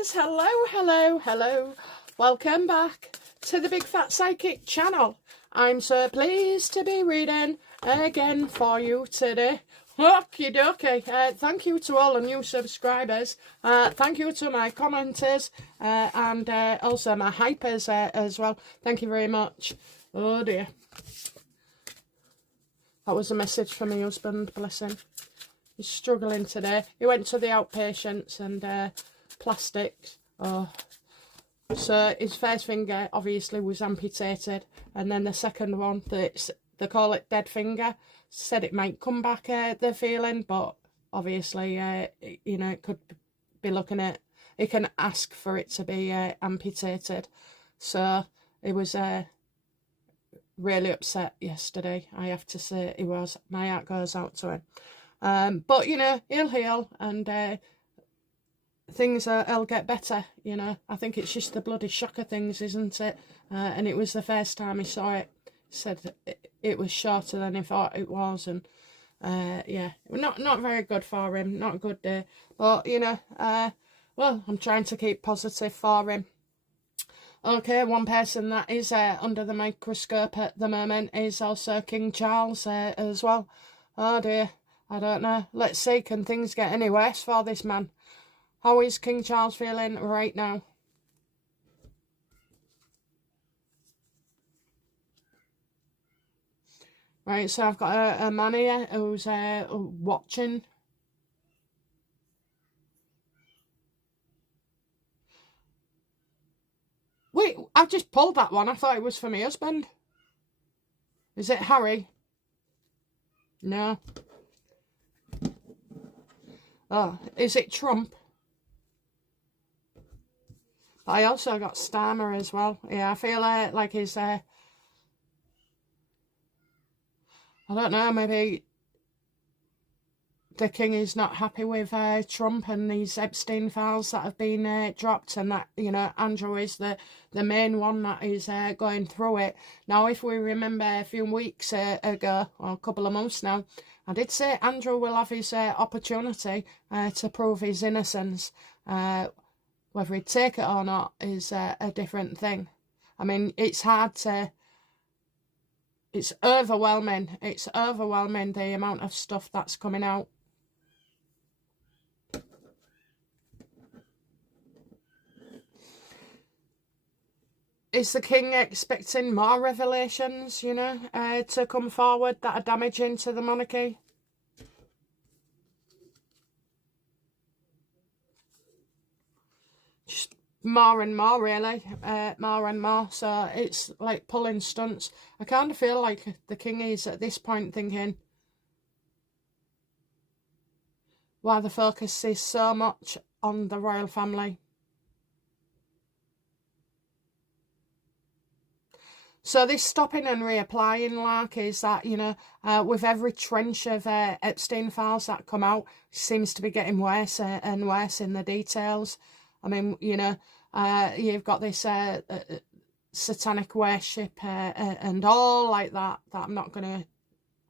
guys, hello, welcome back to the Big Fat Psychic channel. I'm so pleased to be reading again for you today. Okie dokie. Thank you to all the new subscribers, thank you to my commenters, and also my hypers as well. Thank you very much. Oh dear, that was a message from my husband, bless him. He's struggling today. He went to the outpatients and plastics. Oh, so his first finger obviously was amputated, and then the second one, they call it dead finger, said it might come back, the feeling, but obviously you know, it could be looking at, he can ask for it to be amputated. So he was really upset yesterday, I have to say. He was. My heart goes out to him. But you know, he'll heal, and things will get better, you know. I think it's just the bloody shock of things, isn't it? And it was the first time he saw it. He said it was shorter than he thought it was, and yeah, not very good for him, not a good day. But you know, well, I'm trying to keep positive for him. Okay, one person that is under the microscope at the moment is also King Charles as well. Oh dear, I don't know. Let's see, can things get any worse for this man? How is King Charles feeling right now? Right, so I've got a man here who's watching. Wait, I just pulled that one. I thought it was for my husband. Is it Harry? No. Oh, is it Trump? But I also got Starmer as well. Yeah, I feel like he's I don't know, maybe the king is not happy with Trump and these Epstein files that have been dropped, and that, you know, Andrew is the main one that is going through it. Now, if we remember a few weeks ago, or a couple of months now, I did say Andrew will have his opportunity to prove his innocence. Whether he'd take it or not is a different thing. I mean, it's hard to... It's overwhelming. It's overwhelming, the amount of stuff that's coming out. Is the king expecting more revelations, you know, to come forward that are damaging to the monarchy? Just more and more, really. More and more. So it's like pulling stunts. I kind of feel like the king is at this point thinking, why the focus is so much on the royal family. So this stopping and reapplying lark is that, you know, with every trench of Epstein files that come out, seems to be getting worse and worse in the details. I mean, you know, you've got this satanic worship and all like that I'm not going to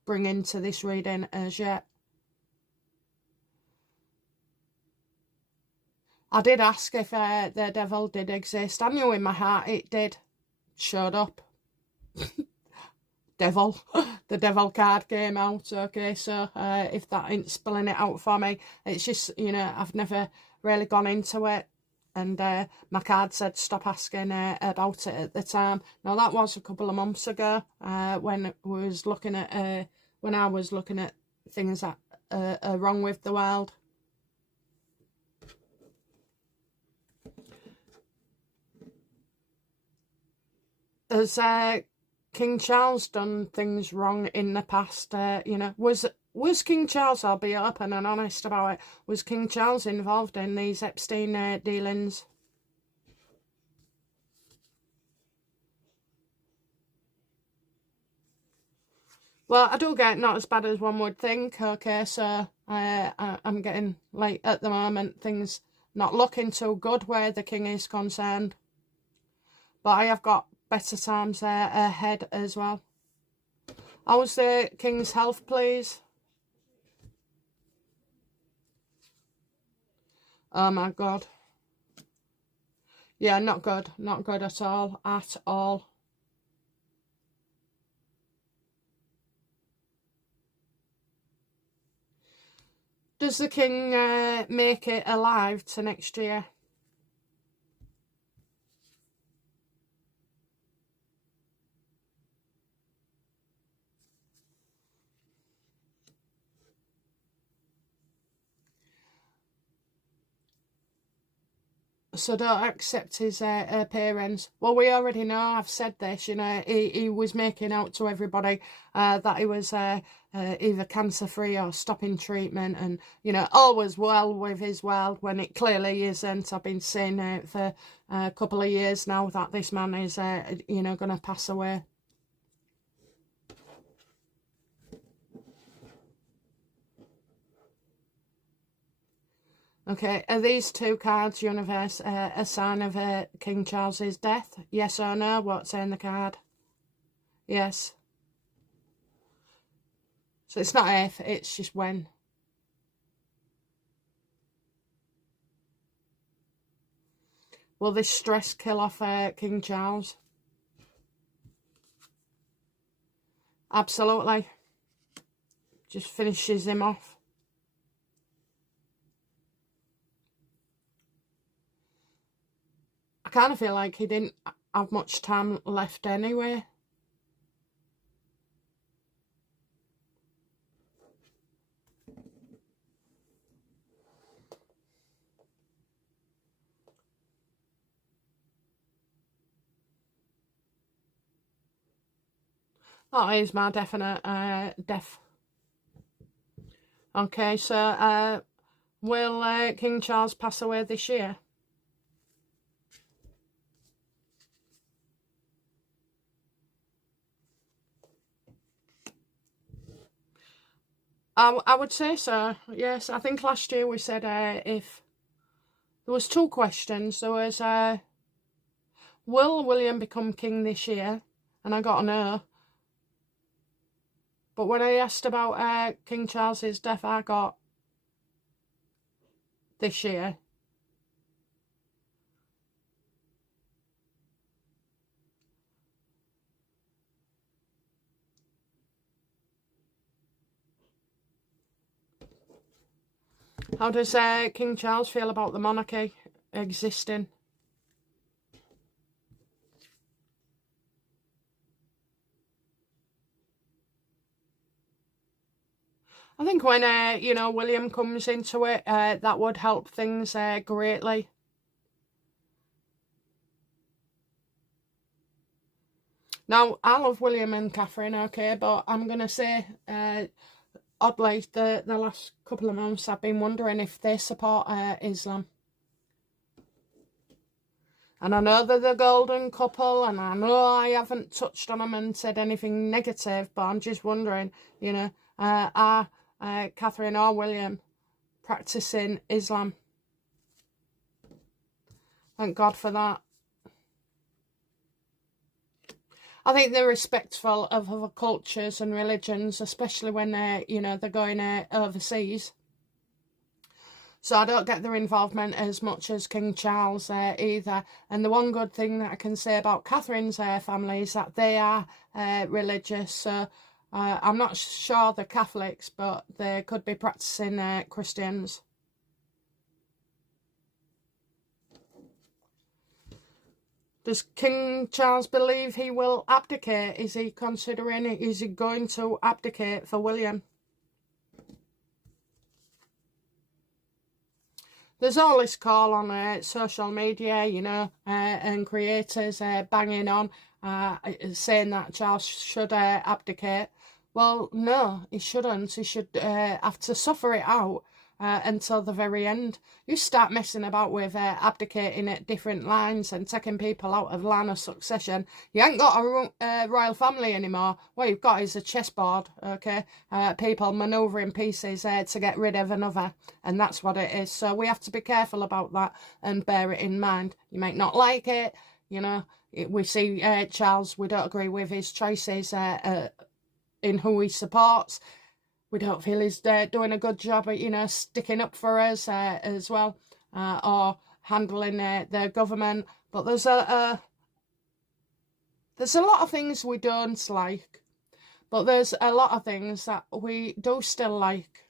bring into this reading as yet. I did ask if the devil did exist. I knew in my heart it did. It showed up. Devil. The devil card came out. Okay, so if that ain't spelling it out for me, it's just, you know, I've never really gone into it, and my card said stop asking about it at the time. Now that was a couple of months ago, when I was looking at things that are wrong with the world. Has King Charles done things wrong in the past? You know, was King Charles, I'll be open and honest about it, was King Charles involved in these Epstein dealings? Well, I do get not as bad as one would think. Okay, so I'm getting, like, at the moment, things not looking too good where the king is concerned. But I have got better times ahead as well. How's the king's health, please? Oh my God. Yeah, not good. Not good at all. At all. Does the king make it alive to next year? So don't accept his appearance. Well, we already know, I've said this, you know, he was making out to everybody that he was either cancer-free or stopping treatment, and, you know, all was well with his world when it clearly isn't. I've been saying for a couple of years now that this man is, you know, going to pass away. Okay, are these two cards, Universe, a sign of King Charles's death? Yes or no? What's in the card? Yes. So it's not if, it's just when. Will this stress kill off King Charles? Absolutely. Just finishes him off. I kind of feel like he didn't have much time left anyway. That is my definite death. Okay, so will King Charles pass away this year? I would say so, yes. I think last year we said if there was two questions. There was, will William become king this year? And I got a no. But when I asked about King Charles's death, I got this year. How does King Charles feel about the monarchy existing? I think when, you know, William comes into it, that would help things greatly. Now, I love William and Catherine, okay, but I'm going to say, oddly, the last couple of months I've been wondering if they support Islam. And I know they're the golden couple, and I know I haven't touched on them and said anything negative, but I'm just wondering, you know, are Catherine or William practicing Islam? Thank God for that. I think they're respectful of other cultures and religions, especially when you know, they're going overseas. So I don't get their involvement as much as King Charles either. And the one good thing that I can say about Catherine's family is that they are religious. So I'm not sure they're Catholics, but they could be practicing Christians. Does King Charles believe he will abdicate? Is he considering it? Is he going to abdicate for William? There's all this call on social media, you know, and creators banging on, saying that Charles should abdicate. Well, no, he shouldn't. He should have to suffer it out until the very end. You start messing about with abdicating at different lines and taking people out of line of succession. You ain't got a royal family anymore. What you've got is a chessboard, okay? People manoeuvring pieces to get rid of another, and that's what it is. So we have to be careful about that and bear it in mind. You might not like it, you know. We see Charles, we don't agree with his choices in who he supports. We don't feel he's doing a good job at, you know, sticking up for us as well, or handling the government. But there's a lot of things we don't like, but there's a lot of things that we do still like.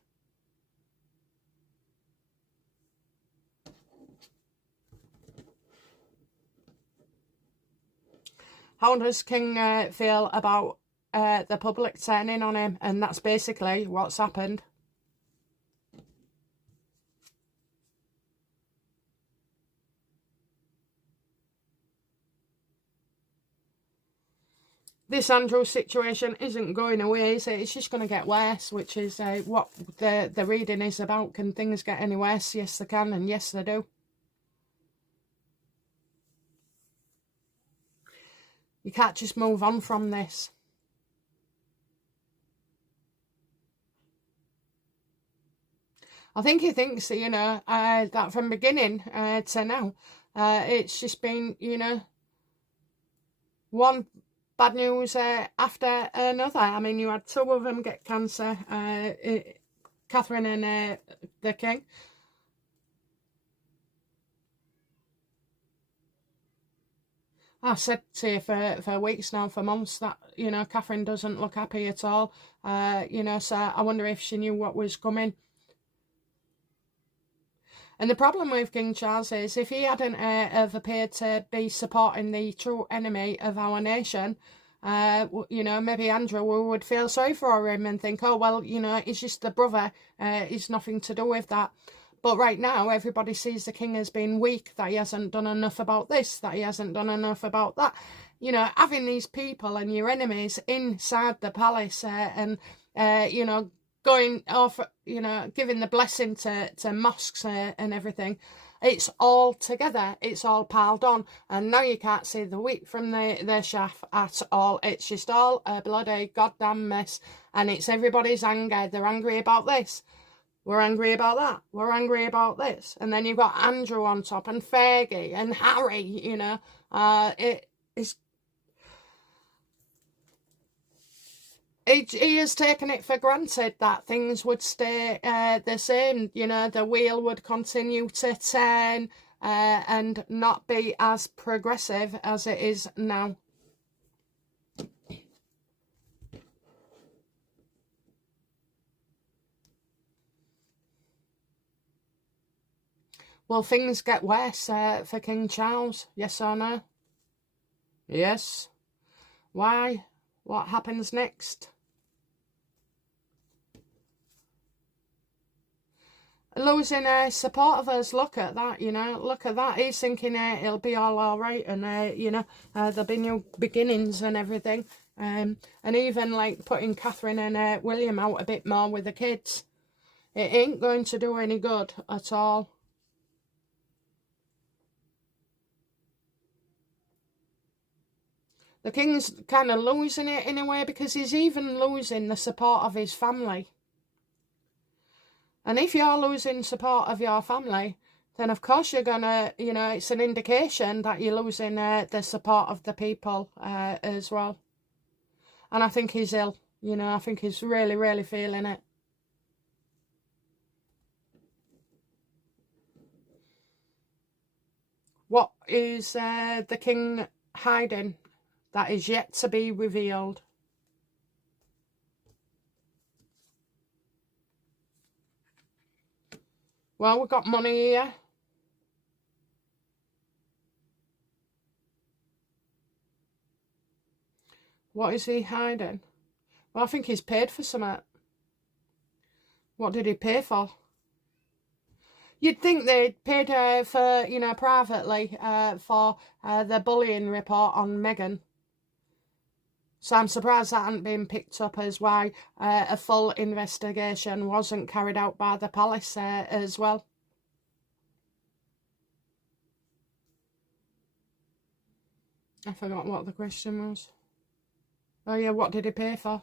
How does King feel about the public turning on him? And that's basically what's happened. This Andrew situation isn't going away, is it? It's just going to get worse, which is what the reading is about. Can things get any worse? Yes, they can, and yes, they do. You can't just move on from this. I think he thinks, you know, that from beginning to now, it's just been, you know, one bad news after another. I mean, you had two of them get cancer, Catherine and the King. I've said to you for weeks now, for months, that, you know, Catherine doesn't look happy at all. You know, so I wonder if she knew what was coming. And the problem with King Charles is, if he hadn't have appeared to be supporting the true enemy of our nation, you know, maybe Andrew would feel sorry for him and think, oh, well, you know, he's just the brother, he's nothing to do with that. But right now, everybody sees the King as being weak, that he hasn't done enough about this, that he hasn't done enough about that. You know, having these people and your enemies inside the palace and, you know, going off, you know, giving the blessing to mosques and everything. It's all together. It's all piled on. And now you can't see the wheat from the chaff at all. It's just all a bloody goddamn mess. And it's everybody's anger. They're angry about this. We're angry about that. We're angry about this. And then you've got Andrew on top and Fergie and Harry, you know. It's... He has taken it for granted that things would stay the same. You know, the wheel would continue to turn and not be as progressive as it is now. Will things get worse for King Charles? Yes or no? Yes. Why? What happens next? Losing support of us, look at that, you know, look at that. He's thinking it'll be all right, and you know, there'll be new beginnings and everything, and even like putting Catherine and William out a bit more with the kids. It ain't going to do any good at all. The King's kind of losing it in a way, because he's even losing the support of his family. And if you're losing support of your family, then of course you're going to, you know, it's an indication that you're losing the support of the people as well. And I think he's ill, you know, I think he's really, really feeling it. What is the King hiding? That is yet to be revealed. Well, we've got money here. What is he hiding? Well, I think he's paid for something. What did he pay for? You'd think they'd paid for, you know, privately for the bullying report on Meghan. So I'm surprised that hadn't been picked up as why a full investigation wasn't carried out by the palace as well. I forgot what the question was. Oh yeah, what did he pay for?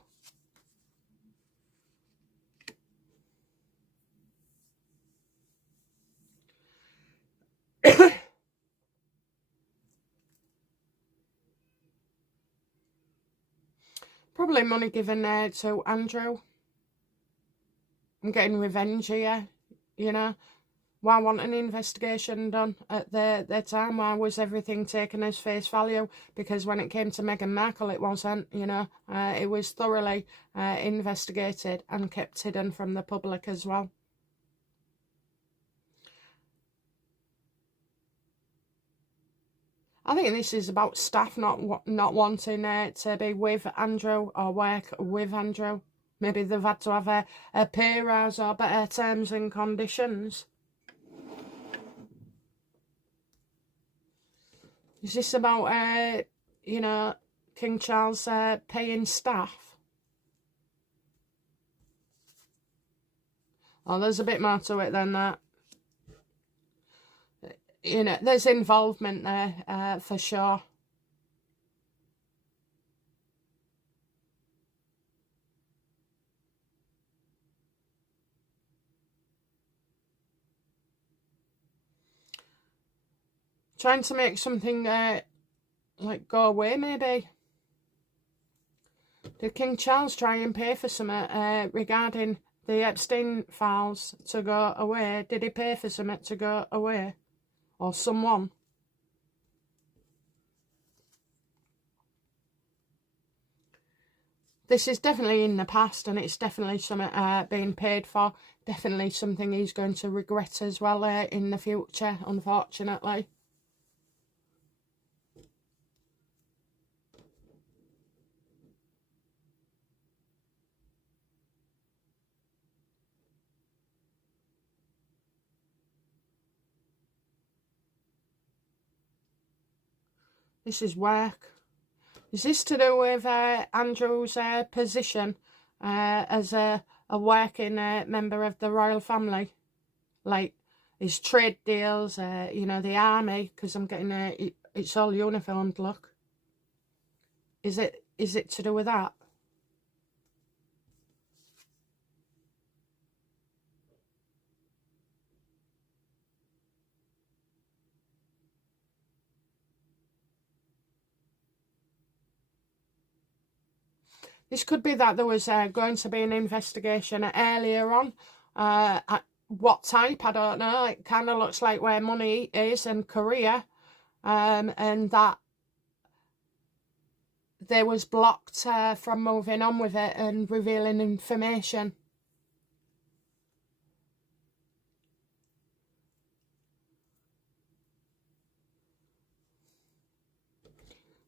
Probably money given to Andrew. I'm getting revenge here, you know. Why wasn't an investigation done at the time? Why was everything taken as face value? Because when it came to Meghan Markle, it wasn't, you know. It was thoroughly investigated and kept hidden from the public as well. I think this is about staff not wanting to be with Andrew or work with Andrew. Maybe they've had to have a pay rise or better terms and conditions. Is this about, you know, King Charles paying staff? Oh, there's a bit more to it than that. You know, there's involvement there for sure. Trying to make something like go away, maybe. Did King Charles try and pay for something regarding the Epstein files to go away? Did he pay for something to go away? Or someone? This is definitely in the past, and it's definitely something being paid for. Definitely something he's going to regret as well in the future, unfortunately. This is work. Is this to do with Andrew's position as a working member of the royal family? Like his trade deals, you know, the army, because I'm getting it's all uniformed, look. Is it to do with that? This could be that there was going to be an investigation earlier on. At what type, I don't know. It kind of looks like where money is and career. And that they was blocked from moving on with it and revealing information.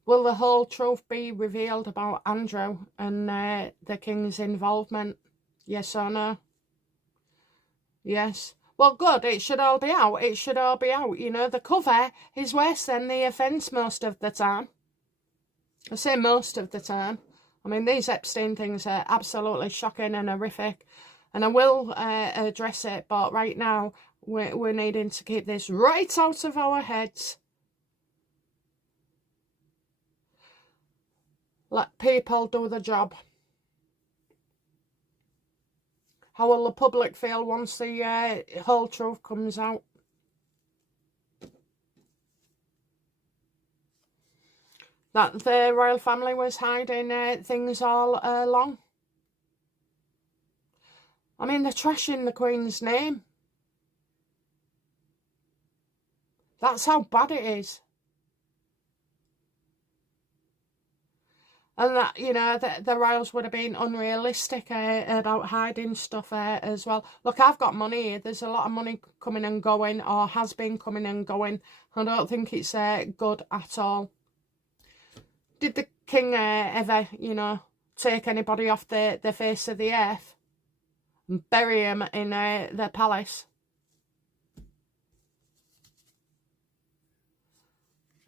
Will the whole truth be revealed about Andrew and the King's involvement? Yes or no? Yes. Well, good. It should all be out. It should all be out. You know, the cover is worse than the offence most of the time. I say most of the time. I mean, these Epstein things are absolutely shocking and horrific. And I will address it, but right now we're needing to keep this right out of our heads. Let people do the job. How will the public feel once the whole truth comes out? That the royal family was hiding things all along. I mean, they're trashing the Queen's name. That's how bad it is. And that, you know, the royals would have been unrealistic about hiding stuff as well. Look, I've got money here. There's a lot of money coming and going, or has been coming and going. I don't think it's good at all. Did the King ever, you know, take anybody off the face of the earth and bury him in the palace?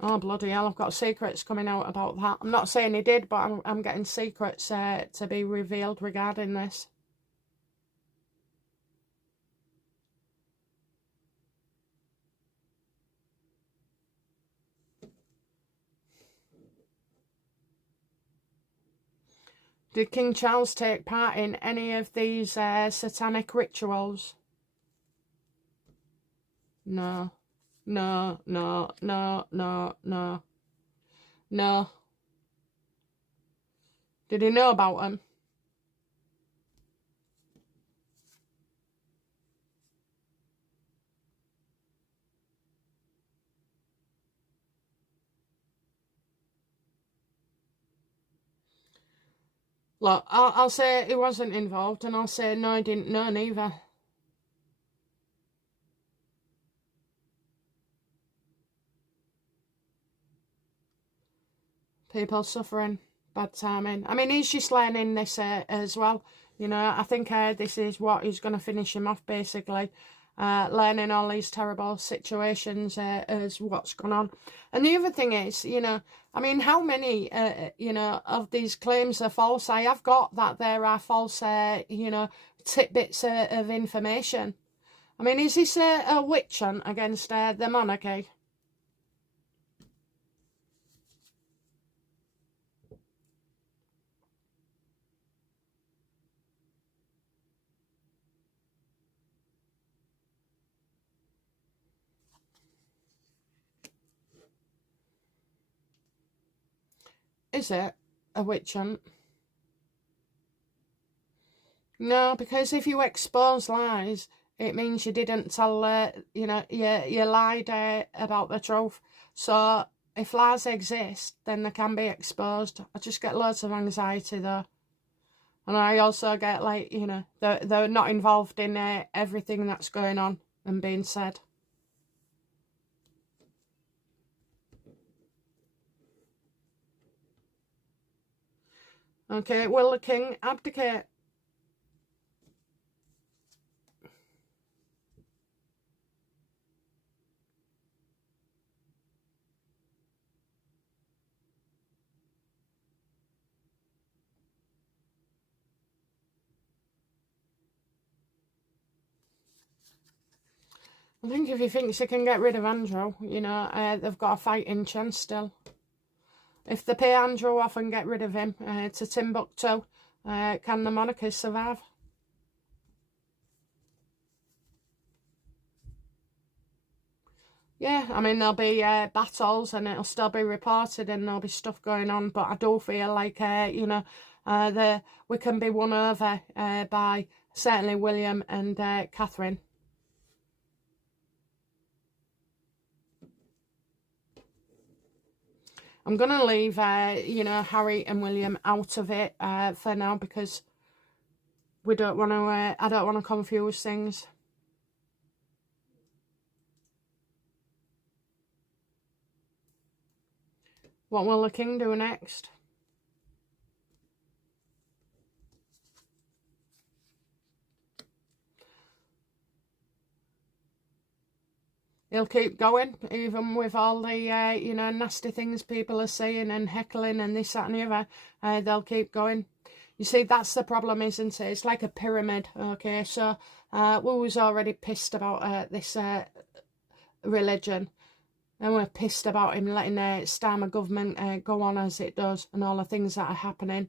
Oh, bloody hell, I've got secrets coming out about that. I'm not saying he did, but I'm getting secrets to be revealed regarding this. Did King Charles take part in any of these satanic rituals? No. No, no, no, no, no. No. Did he know about them? Look, I'll say he wasn't involved, and I'll say no, he didn't know neither. People suffering, bad timing. I mean, he's just learning this as well. You know, I think this is what is going to finish him off, basically. Learning all these terrible situations as what's gone on. And the other thing is, you know, I mean, how many, you know, of these claims are false? I have got that there are false, you know, tidbits of information. I mean, is this a witch hunt against the monarchy? Is it a witch hunt? No, because if you expose lies, it means you didn't tell, you know, you lied about the truth. So if lies exist, then they can be exposed. I just get loads of anxiety though. And I also get, like, you know, they're not involved in everything that's going on and being said. Okay, will the king abdicate? I think if he thinks he can get rid of Andrew, you know, they've got a fighting chance still. If they pay Andrew off and get rid of him to Timbuktu, can the monarchy survive? Yeah, I mean, there'll be battles and it'll still be reported and there'll be stuff going on, but I do feel like, you know, we can be won over by certainly William and Catherine. I'm going to leave, you know, Harry and William out of it for now because we don't want to, I don't want to confuse things. What will the king do next? He'll keep going, even with all the, you know, nasty things people are saying and heckling and this, that and the other. They'll keep going. You see, that's the problem, isn't it? It's like a pyramid, okay? So, we was already pissed about this religion. And we're pissed about him letting the Starmer government go on as it does and all the things that are happening.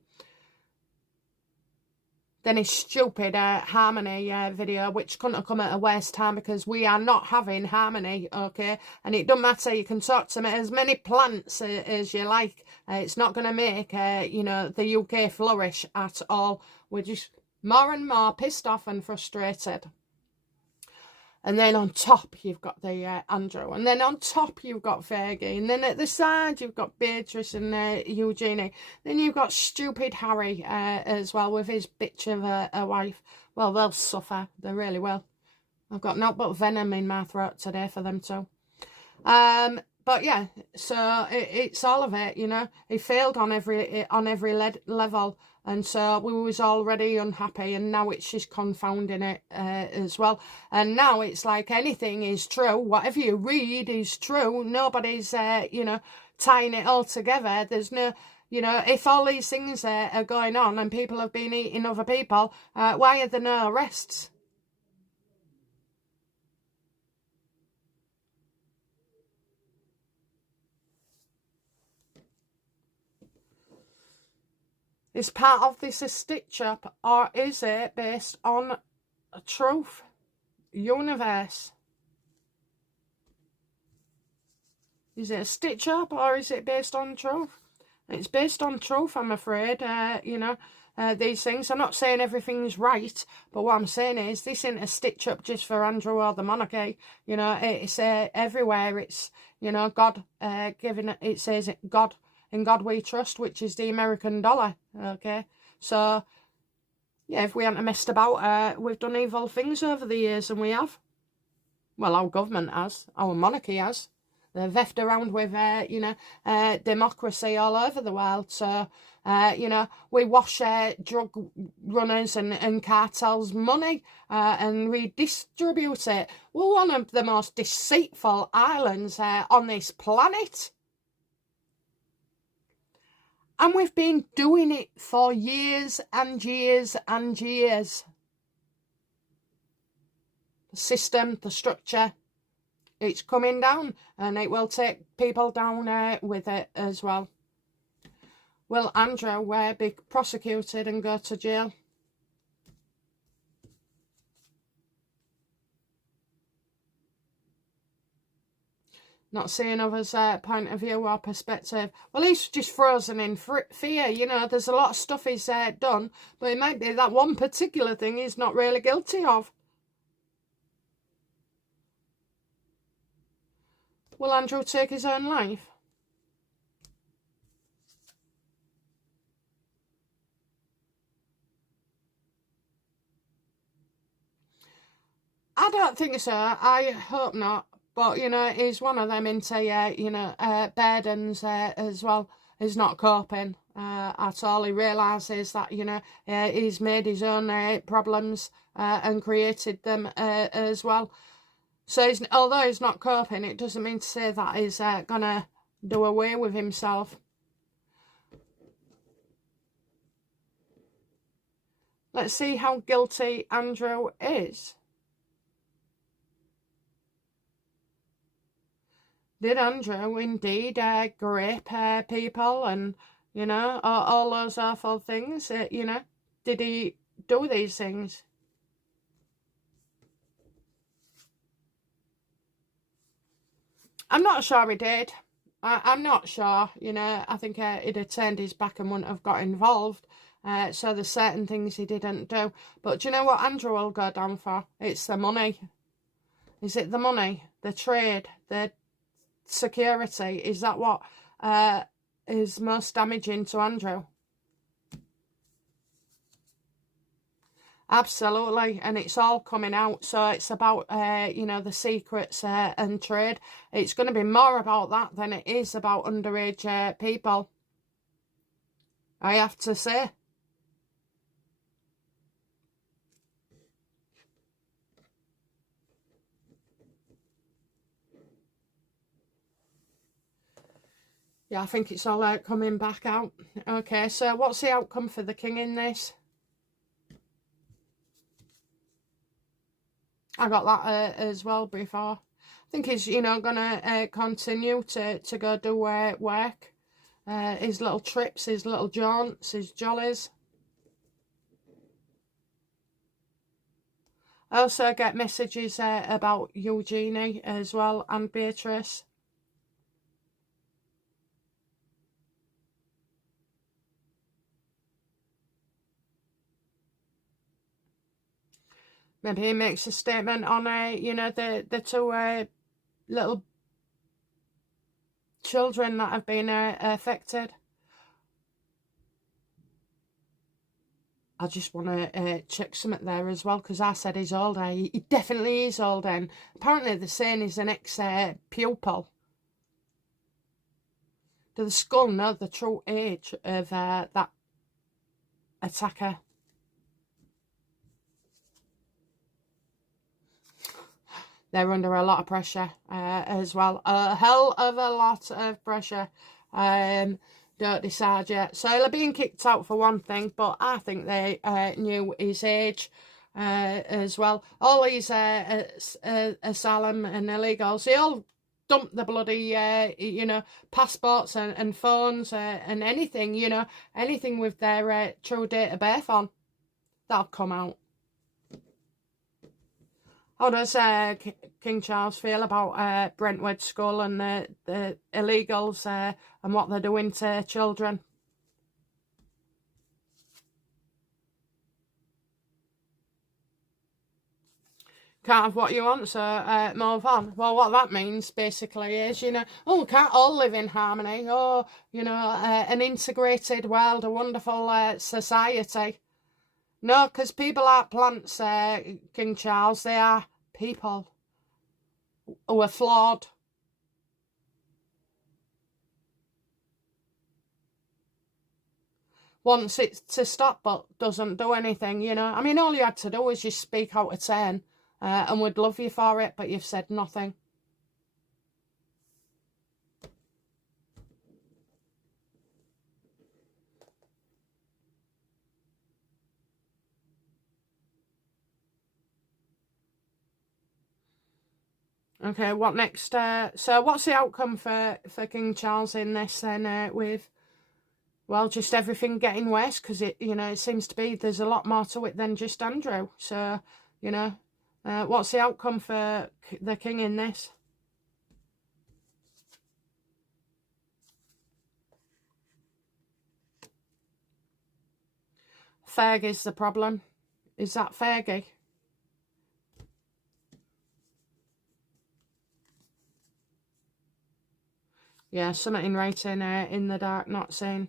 Then his stupid harmony video, which couldn't have come at a worse time because we are not having harmony, okay? And it doesn't matter, you can talk to me as many plants as you like. It's not going to make, you know, the UK flourish at all. We're just more and more pissed off and frustrated. And then on top, you've got the Andrew. And then on top, you've got Fergie. And then at the side, you've got Beatrice and Eugenie. Then you've got stupid Harry as well with his bitch of a wife. Well, they'll suffer. They really will. I've got not but venom in my throat today for them too. But yeah, so it's all of it, you know. He failed on every level. And so we was already unhappy, and now it's just confounding it as well. And now it's like anything is true. Whatever you read is true. Nobody's, you know, tying it all together. There's no, you know, if all these things are going on and people have been eating other people, why are there no arrests? Is part of this a stitch-up, or is it based on a truth? Universe? Is it a stitch-up, or is it based on truth? It's based on truth, I'm afraid, you know, these things. I'm not saying everything's right, but what I'm saying is this isn't a stitch-up just for Andrew or the monarchy. You know, it's everywhere. It's, you know, God giving, it says God, in God we trust, which is the American dollar, okay? So, yeah, if we hadn't messed about, we've done evil things over the years, and we have. Well, our government has. Our monarchy has. They've effed around with, democracy all over the world. So, we wash drug runners and cartels' money and redistribute it. We're one of the most deceitful islands on this planet. And we've been doing it for years and years and years. The system, the structure, it's coming down, and it will take people down with it as well. Will Andrew be prosecuted and go to jail? Not seeing others' point of view or perspective. Well, he's just frozen in fear. You know, there's a lot of stuff he's done, but it might be that one particular thing he's not really guilty of. Will Andrew take his own life? I don't think so. I hope not. But, you know, he's one of them into, burdens as well. He's not coping at all. He realises that, he's made his own problems and created them as well. So, although he's not coping, it doesn't mean to say that he's going to do away with himself. Let's see how guilty Andrew is. Did Andrew indeed rape people and, all those awful things? Did he do these things? I'm not sure he did. I'm not sure, I think he'd have turned his back and wouldn't have got involved. So there's certain things he didn't do. But do you know what Andrew will go down for? It's the money. Is it the money? The trade? The security? Is that what is most damaging to Andrew? Absolutely, and it's all coming out. So it's about, the secrets and trade. It's going to be more about that than it is about underage people, I have to say. Yeah, I think it's all coming back out. Okay, so what's the outcome for the king in this? I got that as well before. I think he's, going to continue to go do work. His little trips, his little jaunts, his jollies. I also get messages about Eugenie as well and Beatrice. Maybe he makes a statement on, the two little children that have been affected. I just want to check something there as well, because I said he's older. He definitely is older. And apparently they're saying he's an ex-pupil. Do the school know the true age of that attacker? They're under a lot of pressure as well. A hell of a lot of pressure. Don't decide yet. So they're being kicked out for one thing, but I think they knew his age as well. All these asylum and illegals, they all dump the bloody, passports and phones and anything, anything with their true date of birth on. That'll come out. How does King Charles feel about Brentwood School and the illegals and what they're doing to children? Can't have what you want, so move on. Well, what that means basically is, you know, oh, can't all live in harmony. Oh, you know, an integrated world, a wonderful society. No, because people aren't plants, King Charles. They are people who are flawed. Wants it to stop, but doesn't do anything, you know. I mean, all you had to do was just speak out of turn, and we'd love you for it, but you've said nothing. Okay, what next? So what's the outcome for King Charles in this then, with, well, just everything getting worse? Because it, you know, it seems to be there's a lot more to it than just Andrew. So, you know, what's the outcome for the king in this? Fergie's the problem. Is that Fergie? Yeah, something in writing, in the dark, not seen.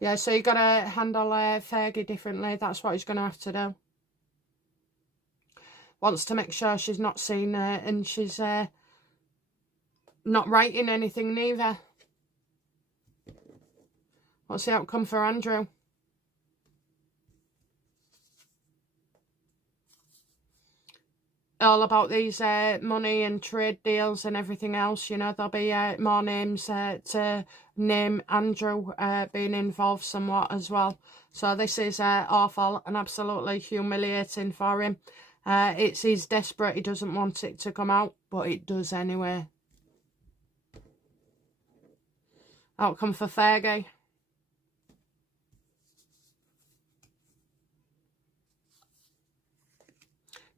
Yeah, so you got to handle Fergie differently. That's what he's going to have to do. Wants to make sure she's not seen, and she's not writing anything neither. What's the outcome for Andrew? All about these money and trade deals and everything else, you know. There'll be more names to name Andrew being involved somewhat as well. So this is awful and absolutely humiliating for him. He's desperate. He doesn't want it to come out, but it does anyway. Outcome for Fergie.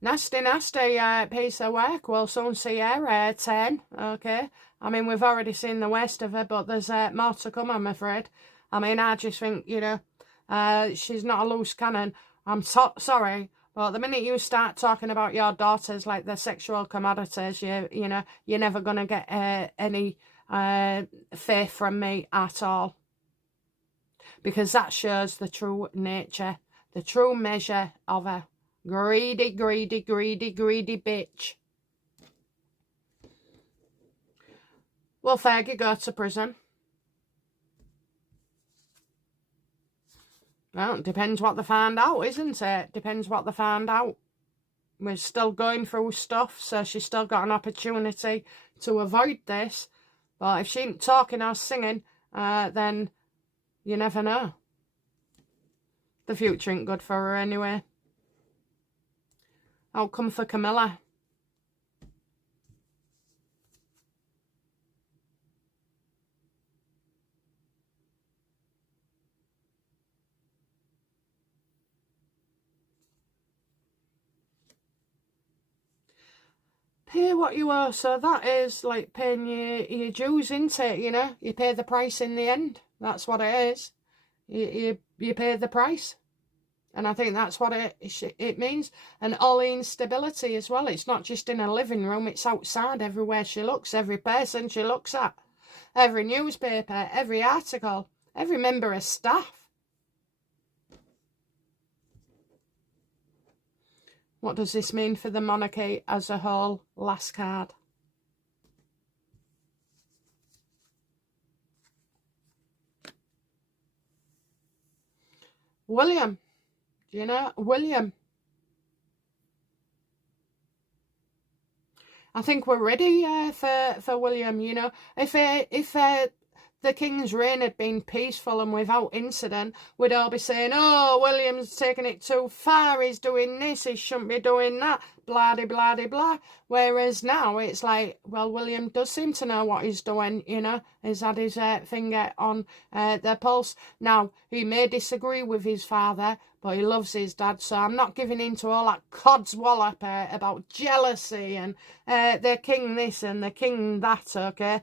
Nasty, nasty piece of work. We'll soon see her turn, okay? I mean, we've already seen the worst of her, but there's more to come, I'm afraid. I mean, I just think, you know, she's not a loose cannon. I'm sorry, but the minute you start talking about your daughters like they're sexual commodities, you know, you're never going to get any faith from me at all. Because that shows the true nature, the true measure of her. Greedy, greedy, greedy, greedy bitch. Will Fergie go to prison? Well, it depends what they find out, isn't it? Depends what they find out. We're still going through stuff, so she's still got an opportunity to avoid this. But if she ain't talking or singing, then you never know. The future ain't good for her anyway. Outcome for Camilla. Pay what you owe, so that is like paying your dues, isn't it? You know, you pay the price in the end. That's what it is. You pay the price. And I think that's what it means. And all the instability as well. It's not just in a living room. It's outside everywhere she looks. Every person she looks at. Every newspaper. Every article. Every member of staff. What does this mean for the monarchy as a whole? Last card. William. You know, William. I think we're ready for William, you know. If the king's reign had been peaceful and without incident, we'd all be saying, oh, William's taking it too far, he's doing this, he shouldn't be doing that, blah, de, blah, de, blah. Whereas now it's like, well, William does seem to know what he's doing, you know. He's had his finger on the pulse. Now, he may disagree with his father, but he loves his dad, so I'm not giving in to all that codswallop about jealousy and the king this and the king that, okay?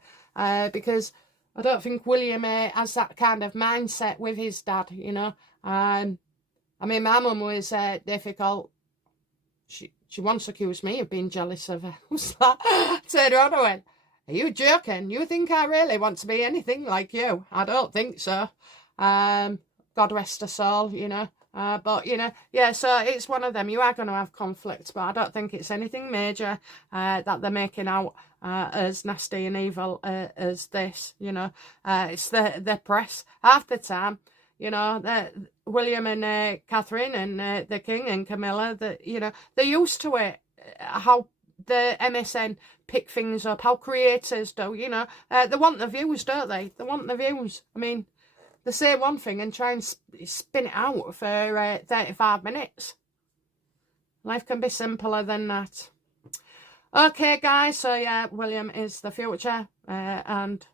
Because I don't think William has that kind of mindset with his dad, you know. I mean, my mum was difficult. She once accused me of being jealous of her. I turned around and went, are you joking? You think I really want to be anything like you? I don't think so. God rest her soul, you know. But, you know, yeah, so it's one of them. You are going to have conflicts, but I don't think it's anything major that they're making out as nasty and evil as this, you know. It's the press. Half the time, you know, William and Catherine and the King and Camilla, you know, they're used to it, how the MSN pick things up, how creators do, you know. They want the views, don't they? They want the views. I mean, they say one thing and try and spin it out for 35 minutes. Life can be simpler than that. Okay, guys, so yeah, William is the future, and,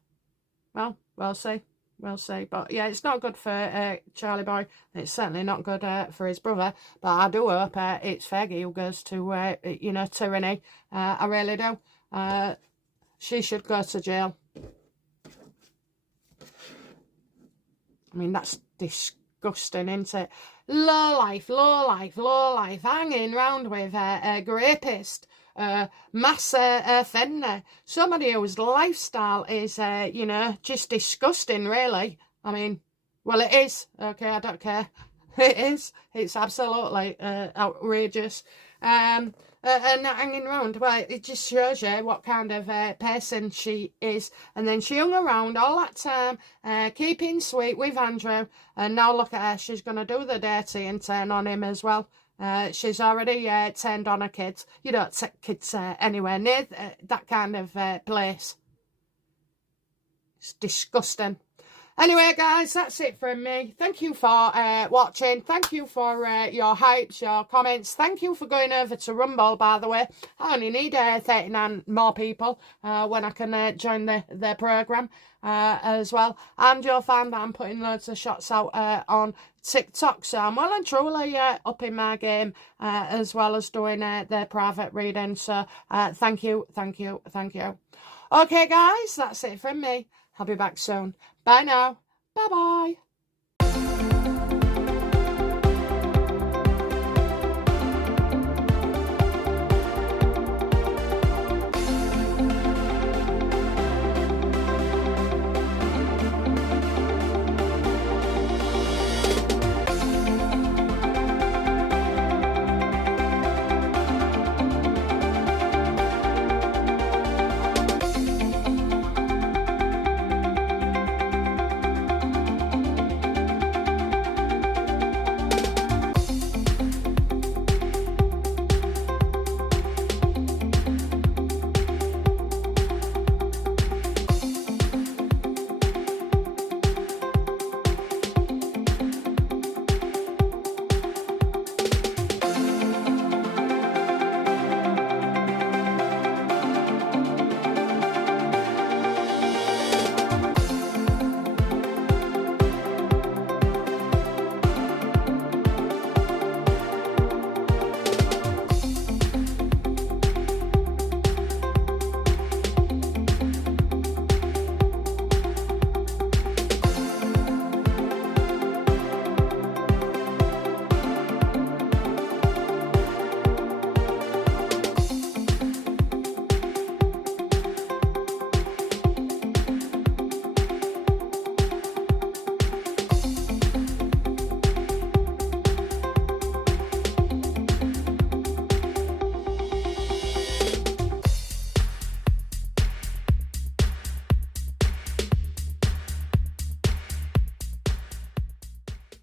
well, we'll see. We'll see. But, yeah, it's not good for Charlie Boy. It's certainly not good for his brother. But I do hope it's Fergie who goes to, you know, tyranny. I really do. She should go to jail. I mean, that's disgusting, isn't it? Low life, hanging round with a rapist, mass offender, somebody whose lifestyle is, you know, just disgusting, really. I mean, well, it is, okay, I don't care. It is. It's absolutely outrageous. And hanging around, well, it just shows you what kind of person she is. And then she hung around all that time, keeping sweet with Andrew. And now look at her, she's going to do the dirty and turn on him as well. She's already turned on her kids. You don't take kids anywhere near that kind of place. It's disgusting. Anyway, guys, that's it from me. Thank you for watching. Thank you for your hypes, your comments. Thank you for going over to Rumble, by the way. I only need 39 more people when I can join the programme as well. And you'll find that I'm putting loads of shots out on TikTok. So I'm well and truly upping my game as well as doing the private reading. So thank you. Okay, guys, that's it from me. I'll be back soon. Bye now. Bye-bye.